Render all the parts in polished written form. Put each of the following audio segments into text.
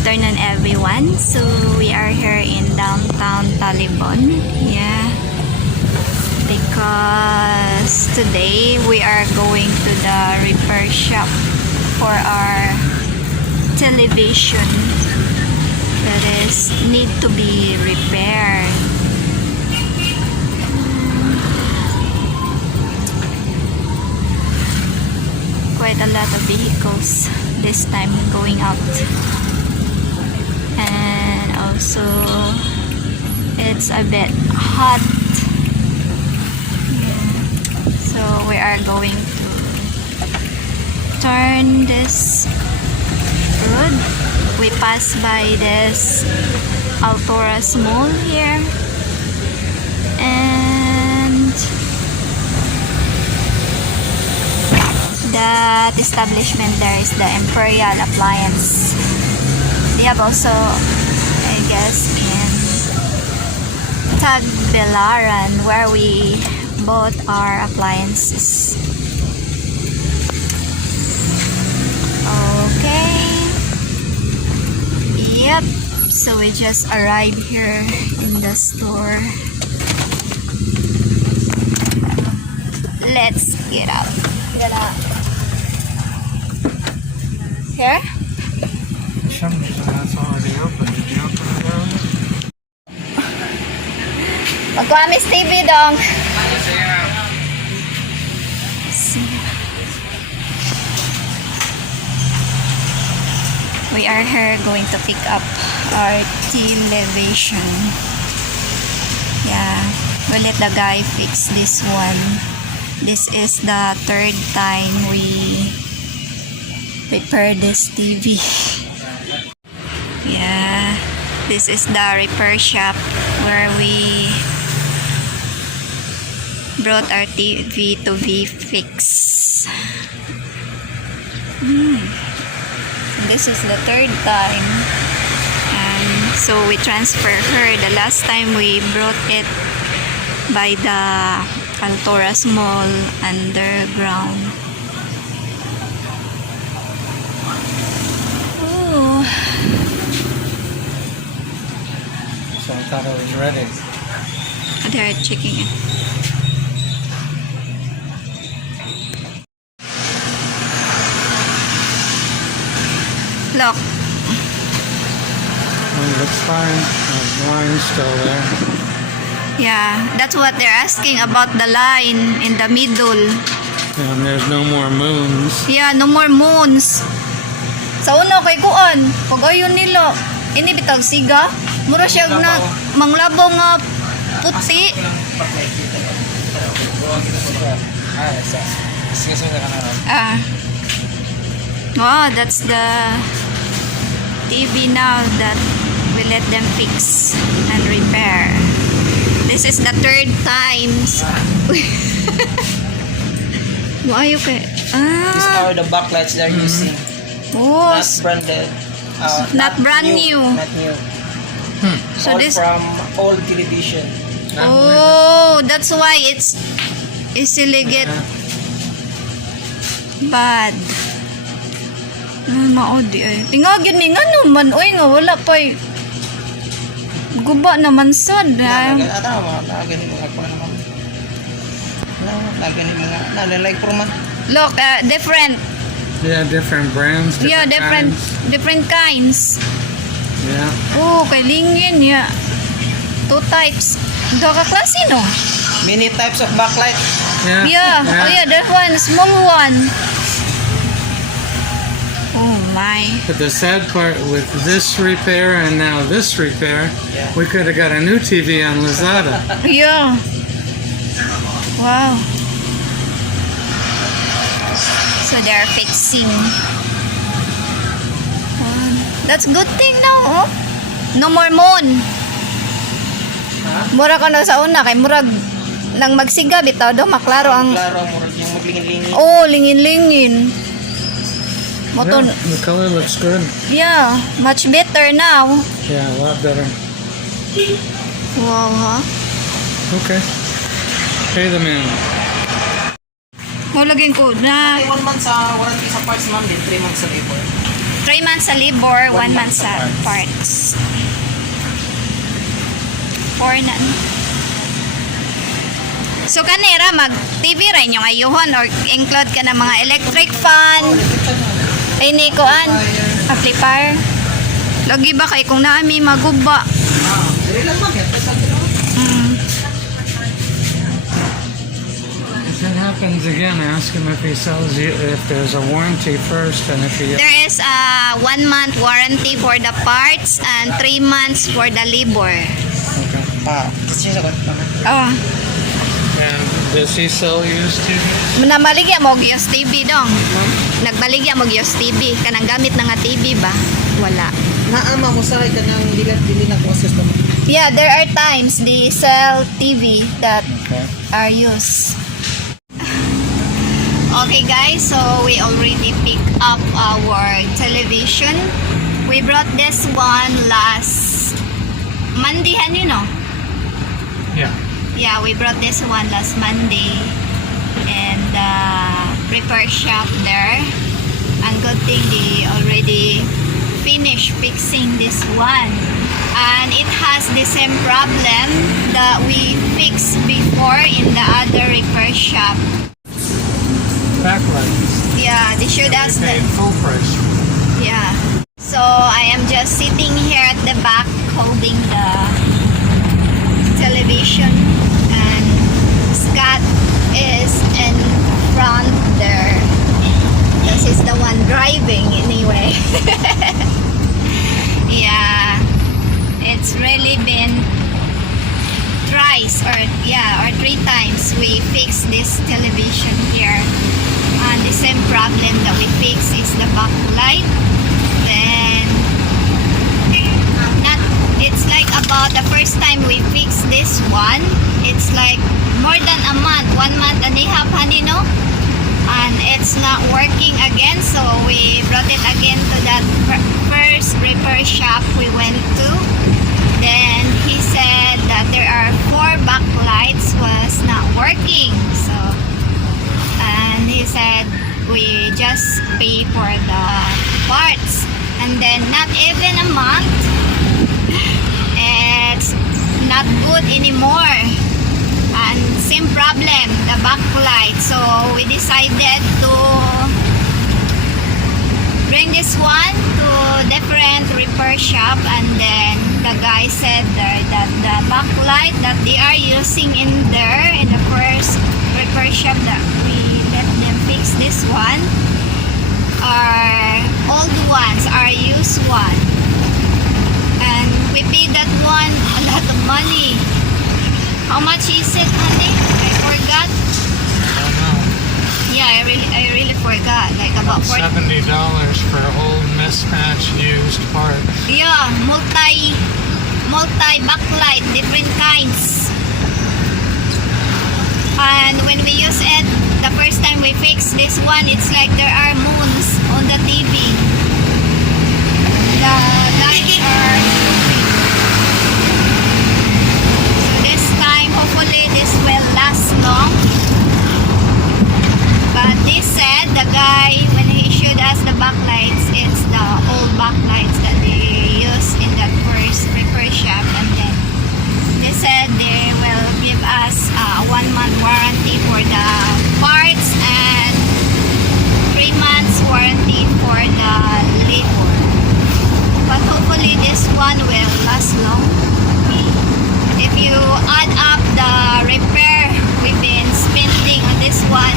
afternoon, everyone. So we are here in downtown Talibon. Yeah, because today we are going to the repair shop for our television that is need to be repaired. Quite a lot of vehicles this time going out, and also it's a bit hot. So we are going to turn this road. We pass by this Altoras Mall here, and that establishment there is the Imperial Appliance. They have also, I guess, in Tagbilaran where we bought our appliances. Okay. Yep. So we just arrived here in the store. Let's get out. Here? That's already open. Did you open it earlier? Magkamis TV dong. We are here going to pick up our television. Yeah, we'll let the guy fix this one. This is the third time we repair this TV. Yeah, this is the repair shop where we brought our TV to be fixed. This is the third time, and so we transfer her. The last time we brought it by the Altoras Mall underground. Oh. So I thought it was ready. They're checking it. Look. Well, it looks fine. The line's still there. Yeah, that's what they're asking about the line in the middle. And there's no more moons. Yeah, no more moons. Sa uno kay kuan, pag ayon nila, ini bitag siga, mura siya na manglabaw nga puti. Wow, that's the TV now that we let them fix and repair. This is the third times. Why you kay? These are the backlights they're using. Oh, Not branded. not brand new. Not new. So All this. from old television. Oh, that's why it's easily get bad. Maudi ay. Tingagin ni nga naman. Uy nga wala pa eh. Guba naman sad. Ata mo, nagani mga pa naman. Nagani mga nalalike pro man. Look, different. Yeah, different brands. Yeah, kinds. different kinds. Yeah. Oh, kay lingin ya. Two types. Daka klase no? Many types of backlight. Yeah. Oh yeah, that one, small one. Oh my. But the sad part with this repair and now this repair, Yeah. we could have got a new TV on Lazada. Yeah. Wow. So they are fixing. That's good thing now, oh. No more moon. Mura ka na sa una kay murag nang magsiga bitaw daw maklaro ang Klaro mo yung maglingin-lingin. oh, lingin-lingin. Moto, Yeah, the color looks good. yeah, much better now. Yeah, a lot better. Wow, ha? Okay. Pay the man. Lagyan ko na. May 1 month sa warranty sa parts ma'am, then 3 months sa labor. 3 months sa labor, 1 month sa parts. 4 na. So kanira mag-TV rin yung ayuhon or include ka ng mga electric fan. Ay ni kuan, amplifier. Lagi ba kay kung naami maguba? If it happens again, ask him if he sells you, if there's a warranty first, and if he... There is a 1 month warranty for the parts and 3 months for the labor. Okay. Kasi sa Oh, And does he sell used TV? namaligya mo yung TV dong. Nagbaligya mo yung TV. Kanang gamit na nga TV ba? Wala. naama mo sa ka nang dili na process mo. Yeah, there are times they sell TV that Okay. are used. Okay guys, so we already picked up our television. We brought this one last Monday, you know? Yeah. Yeah, we brought this one last Monday and the repair shop there. And good thing they already finished fixing this one. And it has the same problem that we fixed before in the other repair shop. Backlights. Yeah, they showed us Paid that. full price. Yeah. So I am just sitting here at the back holding the television, and Scott is in front there. This is the one driving anyway. Yeah. It's really been thrice or 3 times we fixed this television here. And the same problem that we fix is the backlight. Then it's like about the first time we fixed this one, it's like more than a month, 1 month and a half, honey, no? And it's not working again, so we brought it again to that first repair shop we went to. Then he said that there are 4 backlights was not working, so and he said we just pay for the parts, and then not even a month it's not good anymore, and same problem, the backlight. So we decided to bring this one to different repair shop, and then the guy said there that the backlight that they are using in there in the first repair shop that we let them fix this one are old ones, are used one, and we paid that one a lot of money. How much is it, honey? I forgot. I don't know. Yeah, I really forgot. Like about 40. $70 for old mismatched used parts. Yeah, multi backlight, different kinds. And when we use it, the first time we fix this one, it's like there are moons on the TV. The lights are moving. So this time, hopefully this will last long. But they said, the guy, when he showed us the backlights, it's the old backlights that they use in that first repair shop. And then they said they will give us a 1 month warranty for the parts and 3 months warranty for the labor. But hopefully this one will last long. If you add up the repair we've been spending on this one,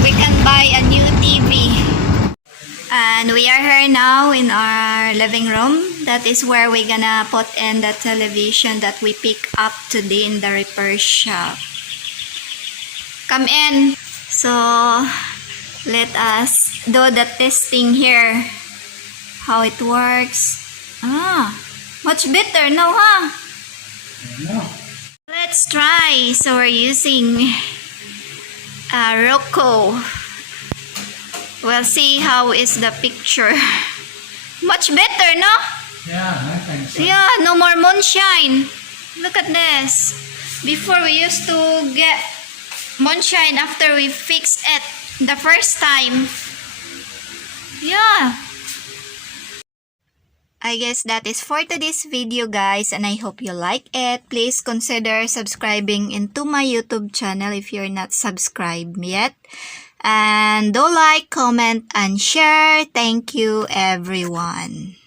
we can buy a new TV. And we are here now in our living room. That is where we're gonna put in the television that we pick up today in the repair shop. Come in. So let us do the testing here. How it works. Much better now, huh? No. Let's try. So we're using Roku. We'll see how is the picture. Much better, no? Yeah, I think so. Yeah, no more moonshine. Look at this. Before we used to get moonshine after we fixed it the first time. Yeah. I guess that is for today's video, guys, and I hope you like it. Please consider subscribing into my YouTube channel if you're not subscribed yet. And do like, comment, and share. Thank you, everyone.